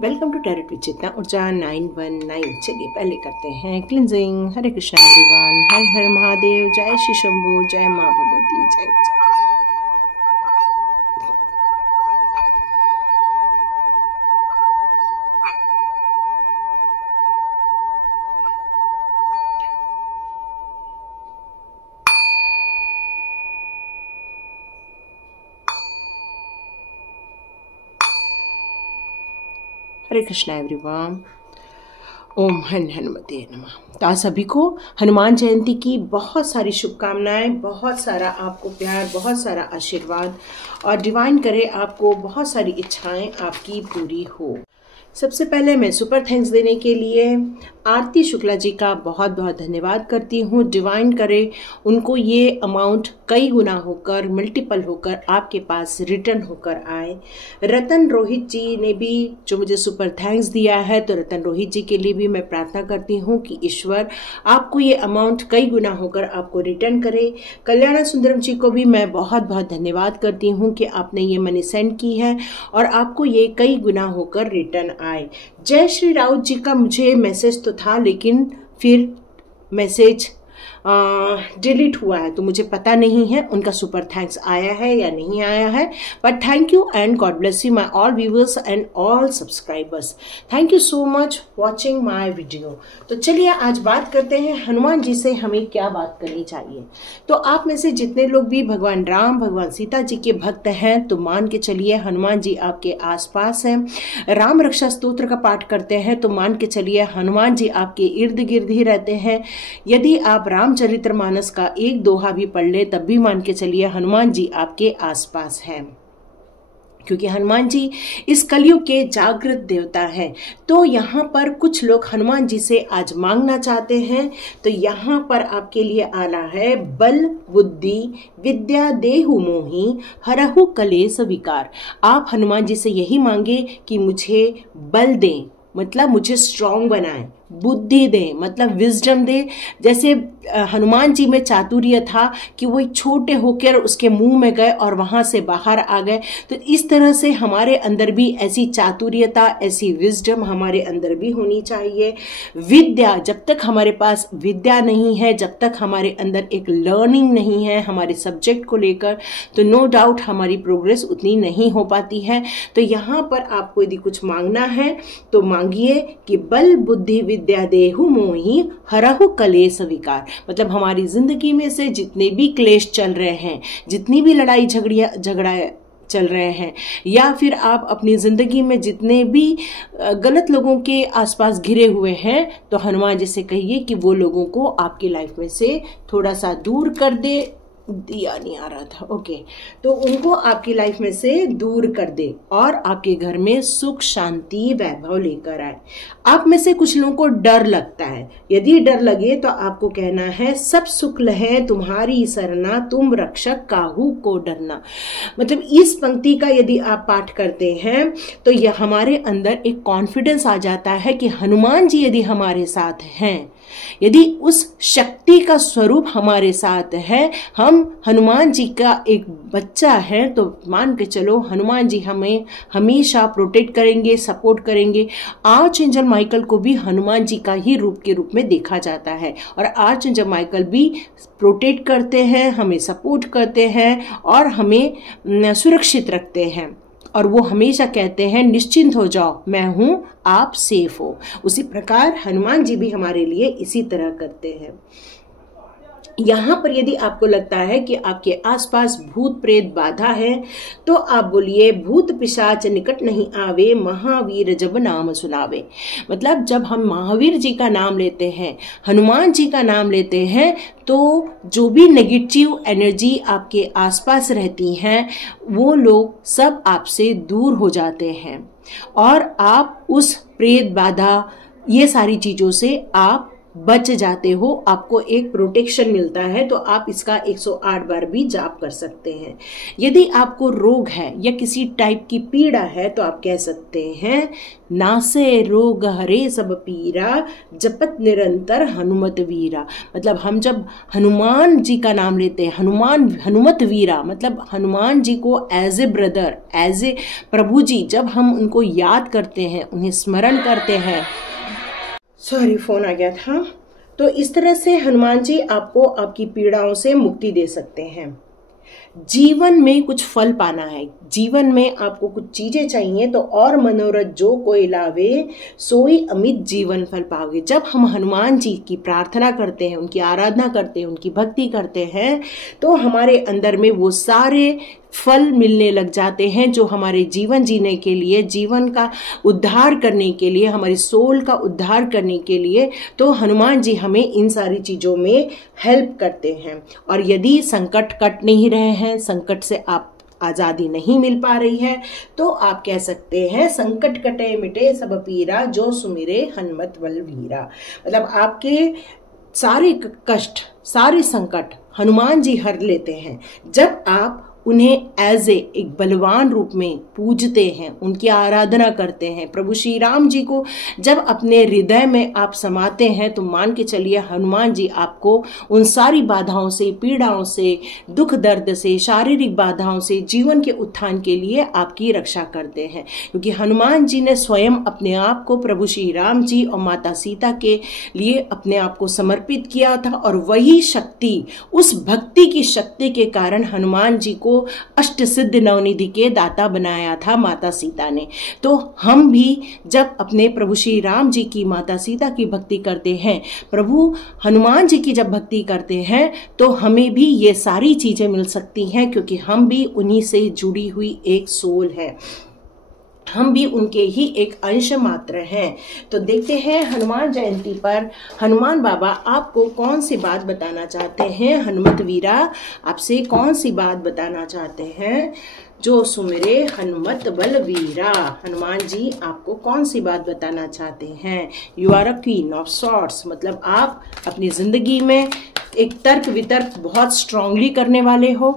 Welcome to tarot with चेतना ऊर्जा 919। चलिए पहले करते हैं क्लिनजिंग। हरे कृष्णा एवरीवन, हर हर महादेव, जय श्री शंभू, जय माँ भगवती, जय। हरे कृष्णा एवरीवन, ओम हनुमते नमः। तो आप सभी को हनुमान जयंती की बहुत सारी शुभकामनाएं, बहुत सारा आपको प्यार, बहुत सारा आशीर्वाद, और डिवाइन करे आपको बहुत सारी इच्छाएं आपकी पूरी हो। सबसे पहले मैं सुपर थैंक्स देने के लिए आरती शुक्ला जी का बहुत बहुत धन्यवाद करती हूँ। डिवाइन करे उनको ये अमाउंट कई गुना होकर, मल्टीपल होकर आपके पास रिटर्न होकर आए। रतन रोहित जी ने भी जो मुझे सुपर थैंक्स दिया है, तो रतन रोहित जी के लिए भी मैं प्रार्थना करती हूँ कि ईश्वर आपको ये अमाउंट कई गुना होकर आपको रिटर्न करे। कल्याणा सुंदरम जी को भी मैं बहुत बहुत धन्यवाद करती हूँ कि आपने ये मनी सेंड की है और आपको ये कई गुना होकर रिटर्न आए। जय श्री राउत जी का मुझे मैसेज तो था, लेकिन फिर मैसेज डिलीट हुआ है, तो मुझे पता नहीं है उनका सुपर थैंक्स आया है या नहीं आया है। But thank you and God bless you my all viewers and all subscribers. Thank you so much watching my video. तो चलिए आज बात करते हैं हनुमान जी से हमें क्या बात करनी चाहिए। तो आप में से जितने लोग भी भगवान राम, भगवान सीता जी के भक्त हैं, तो मान के चलिए हनुमान जी आपके आसपास हैं। राम रक्षा स्तोत्र का पाठ करते हैं, तो मान के चलिए हनुमान जी आपके इर्द गिर्द ही रहते हैं। यदि आप रामचरितमानस का एक दोहा भी पढ़ ले, तब भी मान के चलिए हनुमान जी आपके आसपास हैं, क्योंकि हनुमान जी इस कलयुग के जागृत देवता हैं। तो यहाँ पर कुछ लोग हनुमान जी से आज मांगना चाहते हैं, तो यहाँ पर आपके लिए आना है बल बुद्धि विद्या देहु मोहि हरहु कलेश विकार। आप हनुमान जी से यही मांगे कि मुझे बल दें, मतलब मुझे स्ट्रांग बनाएं, बुद्धि दे मतलब विजडम दे। जैसे हनुमान जी में चातुर्य था कि वो छोटे होकर उसके मुंह में गए और वहां से बाहर आ गए, तो इस तरह से हमारे अंदर भी ऐसी चातुर्यता, ऐसी विजडम हमारे अंदर भी होनी चाहिए। विद्या, जब तक हमारे पास विद्या नहीं है, जब तक हमारे अंदर एक लर्निंग नहीं है हमारे सब्जेक्ट को लेकर, तो नो डाउट हमारी प्रोग्रेस उतनी नहीं हो पाती है। तो यहाँ पर आपको यदि कुछ मांगना है तो मांगिए कि बल बुद्धि विद्या देहु मोहि हरहु कलेश विकार। मतलब हमारी जिंदगी में से जितने भी क्लेश चल रहे हैं, जितनी भी लड़ाई झगड़ा चल रहे हैं, या फिर आप अपनी जिंदगी में जितने भी गलत लोगों के आसपास घिरे हुए हैं, तो हनुमान जी से कहिए कि वो लोगों को आपकी लाइफ में से थोड़ा सा दूर कर दे। दिया नहीं आ रहा था, ओके। तो उनको आपकी लाइफ में से दूर कर दे और आपके घर में सुख शांति वैभव लेकर आए। आप में से कुछ लोगों को डर लगता है, यदि डर लगे तो आपको कहना है सब सुख लहे तुम्हारी सरना, तुम रक्षक काहू को डरना। मतलब इस पंक्ति का यदि आप पाठ करते हैं तो यह हमारे अंदर एक कॉन्फिडेंस आ जाता है कि हनुमान जी यदि हमारे साथ हैं, यदि उस शक्ति का स्वरूप हमारे साथ है, हम हनुमान जी का एक बच्चा है, तो मान के चलो हनुमान जी हमें हमेशा प्रोटेक्ट करेंगे, सपोर्ट करेंगे। आर्च एंजल माइकल को भी हनुमान जी का ही रूप के रूप में देखा जाता है, और आर्च एंजल माइकल भी प्रोटेक्ट करते हैं, हमें सपोर्ट करते हैं और हमें सुरक्षित रखते हैं। और वो हमेशा कहते हैं निश्चिंत हो जाओ, मैं हूं, आप सेफ हो। उसी प्रकार हनुमान जी भी हमारे लिए इसी तरह करते हैं। यहाँ पर यदि आपको लगता है कि आपके आसपास भूत प्रेत बाधा है, तो आप बोलिए भूत पिशाच निकट नहीं आवे, महावीर जब नाम सुनावे। मतलब जब हम महावीर जी का नाम लेते हैं, हनुमान जी का नाम लेते हैं, तो जो भी नेगेटिव एनर्जी आपके आसपास रहती हैं, वो लोग सब आपसे दूर हो जाते हैं और आप उस प्रेत बाधा, ये सारी चीजों से आप बच जाते हो, आपको एक प्रोटेक्शन मिलता है। तो आप इसका 108 बार भी जाप कर सकते हैं। यदि आपको रोग है या किसी टाइप की पीड़ा है तो आप कह सकते हैं, नासे रोग हरे सब पीरा, जपत निरंतर हनुमत वीरा। मतलब हम जब हनुमान जी का नाम लेते हैं, हनुमत वीरा, मतलब हनुमान जी को as a brother, as a prabhu ji, जब हम उनको याद करते हैं, उन्हें स्मरण करते हैं, सॉरी फोन आ गया था, तो इस तरह से हनुमान जी आपको आपकी पीड़ाओं से मुक्ति दे सकते हैं। जीवन में कुछ फल पाना है, जीवन में आपको कुछ चीजें चाहिए, तो और मनोरथ जो कोई लावे, सोई अमित जीवन फल पाओगे। जब हम हनुमान जी की प्रार्थना करते हैं, उनकी आराधना करते हैं, उनकी भक्ति करते हैं, तो हमारे अंदर में वो सारे फल मिलने लग जाते हैं जो हमारे जीवन जीने के लिए, जीवन का उद्धार करने के लिए, हमारी सोल का उद्धार करने के लिए, तो हनुमान जी हमें इन सारी चीजों में हेल्प करते हैं। और यदि संकट कट नहीं रहे हैं, संकट से आप आजादी नहीं मिल पा रही है, तो आप कह सकते हैं, संकट कटे मिटे सब पीरा, जो सुमिरे हनुमत बलवीरा। मतलब आपके सारे कष्ट, सारे संकट हनुमान जी हर लेते हैं जब आप उन्हें एज एक बलवान रूप में पूजते हैं, उनकी आराधना करते हैं। प्रभु श्री राम जी को जब अपने हृदय में आप समाते हैं, तो मान के चलिए हनुमान जी आपको उन सारी बाधाओं से, पीड़ाओं से, दुख दर्द से, शारीरिक बाधाओं से, जीवन के उत्थान के लिए आपकी रक्षा करते हैं। क्योंकि हनुमान जी ने स्वयं अपने आप को प्रभु श्री राम जी और माता सीता के लिए अपने आप को समर्पित किया था, और वही शक्ति, उस भक्ति की शक्ति के कारण हनुमान जी को अष्ट सिद्ध नवनिधि के दाता बनाया था माता सीता ने। तो हम भी जब अपने प्रभु श्री राम जी की, माता सीता की भक्ति करते हैं, प्रभु हनुमान जी की जब भक्ति करते हैं, तो हमें भी ये सारी चीजें मिल सकती हैं, क्योंकि हम भी उन्हीं से जुड़ी हुई एक सोल है, हम भी उनके ही एक अंश मात्र हैं। तो देखते हैं हनुमान जयंती पर हनुमान बाबा आपको कौन सी बात बताना चाहते हैं। हनुमत वीरा आपसे कौन सी बात बताना चाहते हैं, जो सुमिरे हनुमत बलवीरा। हनुमान जी आपको कौन सी बात बताना चाहते हैं। You are a queen of swords, मतलब आप अपनी जिंदगी में एक तर्क वितर्क बहुत स्ट्रांगली करने वाले हो,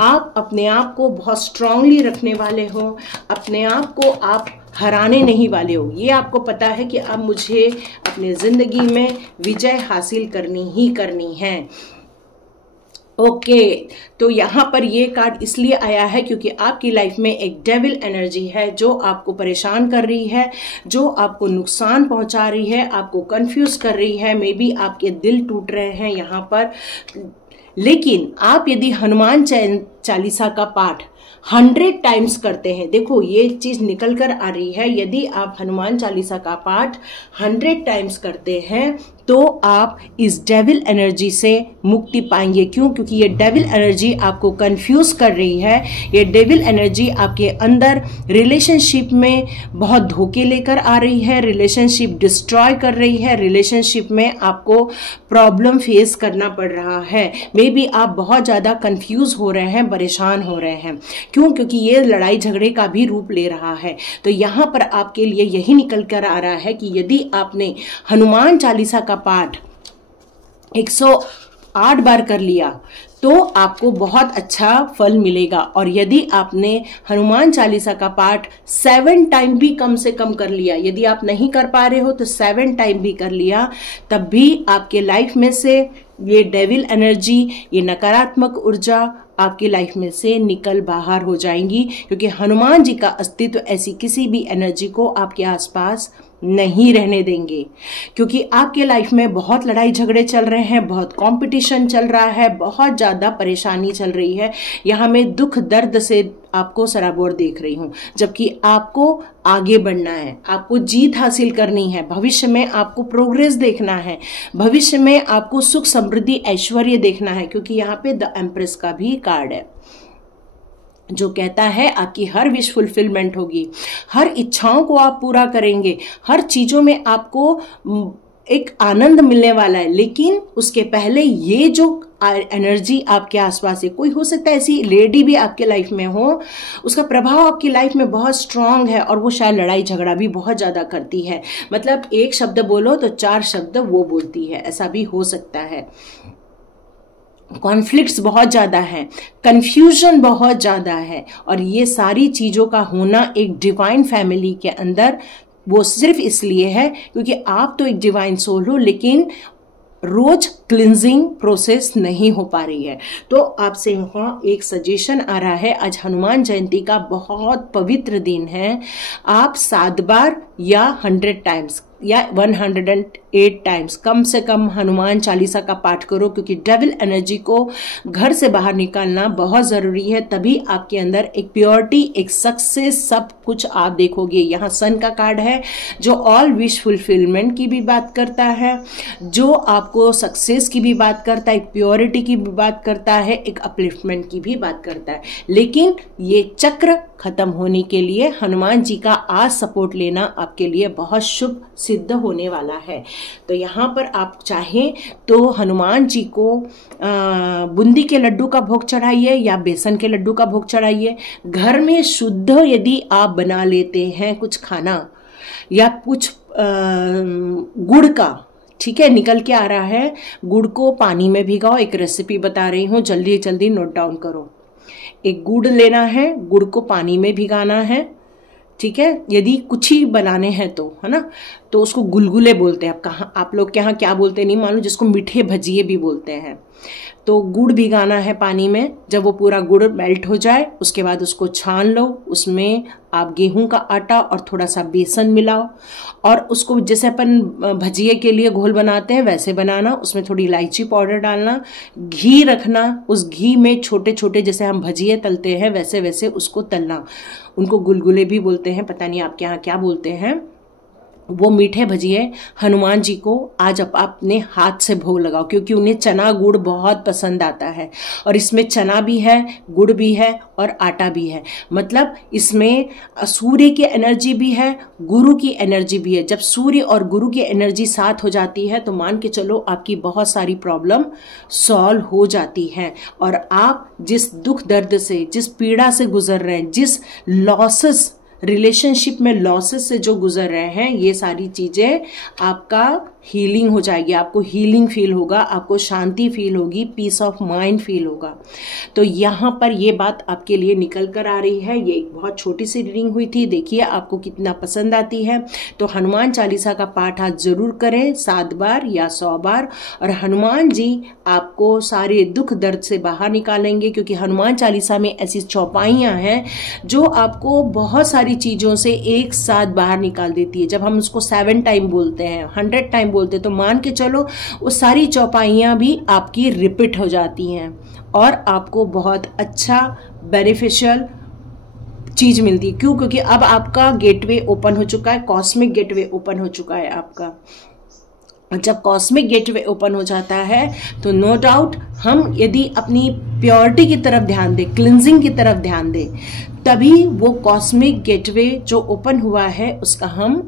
आप अपने आप को बहुत स्ट्रांगली रखने वाले हो, अपने आप को आप हराने नहीं वाले हो। ये आपको पता है कि अब मुझे अपने जिंदगी में विजय हासिल करनी ही करनी है। ओके, तो यहाँ पर ये कार्ड इसलिए आया है क्योंकि आपकी लाइफ में एक डेविल एनर्जी है जो आपको परेशान कर रही है, जो आपको नुकसान पहुंचा रही है, आपको कंफ्यूज कर रही है, मे बी आपके दिल टूट रहे हैं यहाँ पर। लेकिन आप यदि हनुमान चालीसा का पाठ 100 टाइम्स करते हैं, देखो ये चीज निकल कर आ रही है, यदि आप हनुमान चालीसा का पाठ 100 टाइम्स करते हैं तो आप इस डेविल एनर्जी से मुक्ति पाएंगे। क्यों? क्योंकि ये डेविल एनर्जी आपको कंफ्यूज कर रही है, ये डेविल एनर्जी आपके अंदर रिलेशनशिप में बहुत धोखे लेकर आ रही है, रिलेशनशिप डिस्ट्रॉय कर रही है, रिलेशनशिप में आपको प्रॉब्लम फेस करना पड़ रहा है। मे बी आप बहुत ज्यादा कंफ्यूज हो रहे हैं, परेशान हो रहे हैं। क्यों? क्योंकि ये लड़ाई झगड़े का भी रूप ले रहा है। तो यहाँ पर आपके लिए यही निकल कर आ रहा है कि यदि आपने हनुमान चालीसा का पाठ 108 बार कर लिया तो आपको बहुत अच्छा फल मिलेगा। और यदि आपने हनुमान चालीसा का पाठ 7 टाइम भी कम से कम कर लिया, यदि आप नहीं कर पा रहे हो तो 7 टाइम भी कर लिया, तब भी आपके लाइफ में से ये डेविल एनर्जी, ये नकारात्मक ऊर्जा आपकी लाइफ में से निकल बाहर हो जाएंगी। क्योंकि हनुमान जी का अस्तित्व ऐसी किसी भी एनर्जी को आपके आसपास नहीं रहने देंगे। क्योंकि आपके लाइफ में बहुत लड़ाई झगड़े चल रहे हैं, बहुत कंपटीशन चल रहा है, बहुत ज्यादा परेशानी चल रही है। यहाँ मैं दुख दर्द से आपको सराबोर देख रही हूँ, जबकि आपको आगे बढ़ना है, आपको जीत हासिल करनी है, भविष्य में आपको प्रोग्रेस देखना है, भविष्य में आपको सुख समृद्धि ऐश्वर्य देखना है। क्योंकि यहाँ पे द एम्प्रेस का भी कार्ड है जो कहता है आपकी हर विश फुलफिलमेंट होगी, हर इच्छाओं को आप पूरा करेंगे, हर चीजों में आपको एक आनंद मिलने वाला है। लेकिन उसके पहले ये जो एनर्जी आपके आसपास है। कोई हो सकता है ऐसी लेडी भी आपके लाइफ में हो, उसका प्रभाव आपकी लाइफ में बहुत स्ट्रांग है और वो शायद लड़ाई झगड़ा भी बहुत ज़्यादा करती है। मतलब एक शब्द बोलो तो 4 शब्द वो बोलती है, ऐसा भी हो सकता है। कॉन्फ्लिक्ट्स बहुत ज़्यादा है, कन्फ्यूजन बहुत ज़्यादा है, और ये सारी चीज़ों का होना एक डिवाइन फैमिली के अंदर वो सिर्फ इसलिए है क्योंकि आप तो एक डिवाइन सोल हो, लेकिन रोज क्लिंजिंग प्रोसेस नहीं हो पा रही है। तो आपसे यहाँ एक सजेशन आ रहा है, आज हनुमान जयंती का बहुत पवित्र दिन है। आप 7 बार या 100 टाइम्स या 108 टाइम्स कम से कम हनुमान चालीसा का पाठ करो, क्योंकि डेविल एनर्जी को घर से बाहर निकालना बहुत ज़रूरी है। तभी आपके अंदर एक प्योरिटी, एक सक्सेस, सब कुछ आप देखोगे। यहाँ सन का कार्ड है जो ऑल विश फुलफिलमेंट की भी बात करता है, जो आपको सक्सेस की भी बात करता है, एक प्योरिटी की भी बात करता है, एक अपलिफ्टमेंट की भी बात करता है। लेकिन ये चक्र खत्म होने के लिए हनुमान जी का आज सपोर्ट लेना आपके लिए बहुत शुभ सिद्ध होने वाला है। तो यहाँ पर आप चाहें तो हनुमान जी को बूंदी के लड्डू का भोग चढ़ाइए या बेसन के लड्डू का भोग चढ़ाइए। घर में शुद्ध यदि आप बना लेते हैं कुछ खाना या कुछ गुड़ का, ठीक है, निकल के आ रहा है, गुड़ को पानी में भिगाओ। एक रेसिपी बता रही हूँ, जल्दी जल्दी नोट डाउन करो। एक गुड़ लेना है, गुड़ को पानी में भिगाना है, ठीक है। यदि कुछ ही बनाने हैं तो, है ना, तो उसको गुलगुले बोलते हैं। आप लोग के यहाँ क्या बोलते हैं नहीं मालूम, जिसको मीठे भजिए भी बोलते हैं। तो गुड़ भिगाना है पानी में। जब वो पूरा गुड़ मेल्ट हो जाए उसके बाद उसको छान लो। उसमें आप गेहूं का आटा और थोड़ा सा बेसन मिलाओ और उसको जैसे अपन भजिए के लिए घोल बनाते हैं वैसे बनाना। उसमें थोड़ी इलायची पाउडर डालना, घी रखना, उस घी में छोटे छोटे जैसे हम भजिए तलते हैं वैसे वैसे उसको तलना। उनको गुलगुले भी बोलते हैं, पता नहीं आपके यहाँ क्या बोलते हैं। वो मीठे भजिए हनुमान जी को आज आप अपने हाथ से भोग लगाओ, क्योंकि उन्हें चना गुड़ बहुत पसंद आता है। और इसमें चना भी है, गुड़ भी है और आटा भी है। मतलब इसमें सूर्य की एनर्जी भी है, गुरु की एनर्जी भी है। जब सूर्य और गुरु की एनर्जी साथ हो जाती है तो मान के चलो आपकी बहुत सारी प्रॉब्लम सॉल्व हो जाती है। और आप जिस दुख दर्द से, जिस पीड़ा से गुजर रहे हैं, जिस लॉसेस, रिलेशनशिप में लॉसेस से जो गुजर रहे हैं, ये सारी चीजें आपका हीलिंग हो जाएगी। आपको हीलिंग फील होगा, आपको शांति फील होगी, पीस ऑफ माइंड फील होगा। तो यहाँ पर ये बात आपके लिए निकल कर आ रही है। ये एक बहुत छोटी सी रीडिंग हुई थी, देखिए आपको कितना पसंद आती है। तो हनुमान चालीसा का पाठ आज जरूर करें, 7 बार या 100 बार, और हनुमान जी आपको सारे दुख दर्द से बाहर निकालेंगे। क्योंकि हनुमान चालीसा में ऐसी चौपाइयाँ हैं जो आपको बहुत सारी चीजों से एक साथ बाहर निकाल देती है। जब हम उसको 7 टाइम बोलते हैं, 100 टाइम बोलते हैं, तो मान के चलो वो सारी चौपाइयां भी आपकी रिपीट हो जाती हैं और आपको बहुत अच्छा बेनिफिशियल चीज मिलती है। क्यों? क्योंकि अब आपका गेटवे ओपन हो चुका है, कॉस्मिक गेटवे ओपन हो चुका है आपका। जब कॉस्मिक गेटवे ओपन हो जाता है तो नो डाउट हम यदि अपनी प्योरिटी की तरफ ध्यान दें, क्लिंजिंग की तरफ ध्यान दें, तभी वो कॉस्मिक गेटवे जो ओपन हुआ है उसका हम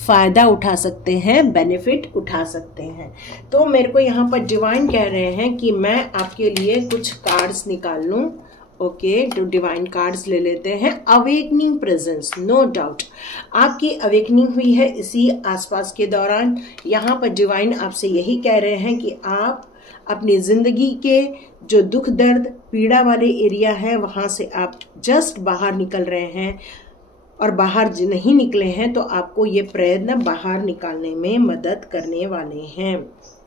फायदा उठा सकते हैं, बेनिफिट उठा सकते हैं। तो मेरे को यहाँ पर डिवाइन कह रहे हैं कि मैं आपके लिए कुछ कार्ड्स निकाल लूं। ओके, तो डिवाइन कार्ड्स ले लेते हैं। अवेकनिंग प्रेजेंस, नो डाउट आपकी अवेकनिंग हुई है इसी आसपास के दौरान। यहाँ पर डिवाइन आपसे यही कह रहे हैं कि आप अपनी जिंदगी के जो दुख दर्द पीड़ा वाले एरिया है वहां से आप जस्ट बाहर निकल रहे हैं, और बाहर नहीं निकले हैं तो आपको ये प्रयत्न बाहर निकालने में मदद करने वाले हैं।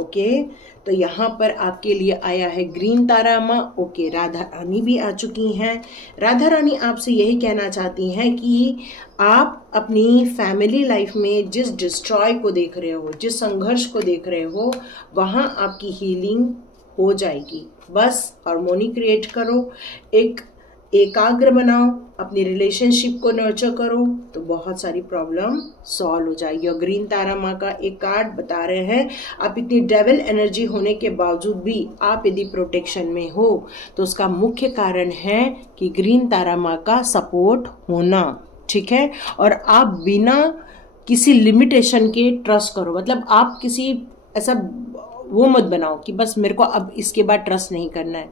ओके, तो यहाँ पर आपके लिए आया है ग्रीन तारा माँ। ओके, राधा रानी भी आ चुकी हैं। राधा रानी आपसे यही कहना चाहती हैं कि आप अपनी फैमिली लाइफ में जिस डिस्ट्रॉय को देख रहे हो, जिस संघर्ष को देख रहे हो, वहाँ आपकी हीलिंग हो जाएगी। बस हार्मोनी क्रिएट करो, एक एकाग्र बनाओ, अपनी रिलेशनशिप को नर्चर करो, तो बहुत सारी प्रॉब्लम सॉल्व हो जाएगी। और ग्रीन तारा माँ का एक कार्ड बता रहे हैं, आप इतनी डेविल एनर्जी होने के बावजूद भी आप यदि प्रोटेक्शन में हो तो उसका मुख्य कारण है कि ग्रीन तारा माँ का सपोर्ट होना, ठीक है। और आप बिना किसी लिमिटेशन के ट्रस्ट करो। मतलब आप किसी ऐसा वो मत बनाओ कि बस मेरे को अब इसके बाद ट्रस्ट नहीं करना है,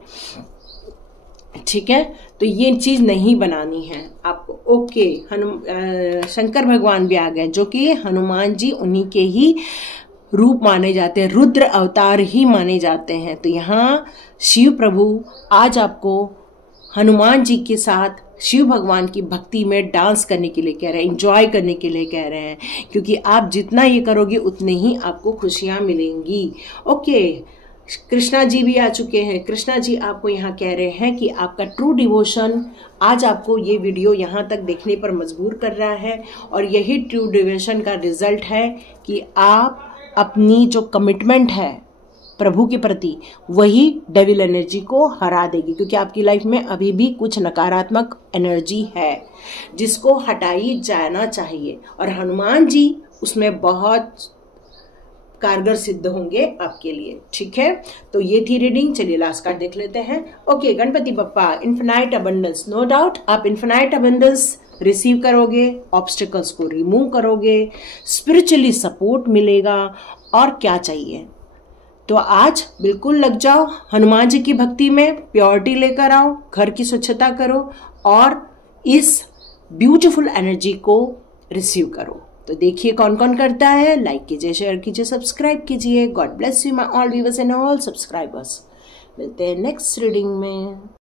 ठीक है। तो ये चीज नहीं बनानी है आपको। ओके, शंकर भगवान भी आ गए, जो कि हनुमान जी उन्हीं के ही रूप माने जाते हैं, रुद्र अवतार ही माने जाते हैं। तो यहाँ शिव प्रभु आज आपको हनुमान जी के साथ शिव भगवान की भक्ति में डांस करने के लिए कह रहे हैं, एंजॉय करने के लिए कह रहे हैं, क्योंकि आप जितना ये करोगे उतने ही आपको खुशियां मिलेंगी। ओके, कृष्णा जी भी आ चुके हैं। कृष्णा जी आपको यहाँ कह रहे हैं कि आपका ट्रू डिवोशन आज आपको ये वीडियो यहाँ तक देखने पर मजबूर कर रहा है, और यही ट्रू डिवोशन का रिजल्ट है कि आप अपनी जो कमिटमेंट है प्रभु के प्रति, वही डेविल एनर्जी को हरा देगी, क्योंकि आपकी लाइफ में अभी भी कुछ नकारात्मक एनर्जी है जिसको हटाई जाना चाहिए, और हनुमान जी उसमें बहुत कारगर सिद्ध होंगे आपके लिए, ठीक है। तो ये थी रीडिंग, चलिए लास्ट कार्ड देख लेते हैं। Okay, Ganpati Bappa, infinite abundance, no doubt आप इन्फिनाइट अबंडेंस रिसीव करोगे, ऑब्स्टिकल्स को रिमूव करोगे, स्पिरिचुअली सपोर्ट मिलेगा, और क्या चाहिए। तो आज बिल्कुल लग जाओ हनुमान जी की भक्ति में, प्योरिटी लेकर आओ, घर की स्वच्छता करो और इस ब्यूटीफुल एनर्जी को रिसीव करो। तो देखिए कौन कौन करता है, लाइक कीजिए, शेयर कीजिए, सब्सक्राइब कीजिए। God bless you my all viewers and all subscribers. मिलते हैं नेक्स्ट रीडिंग में।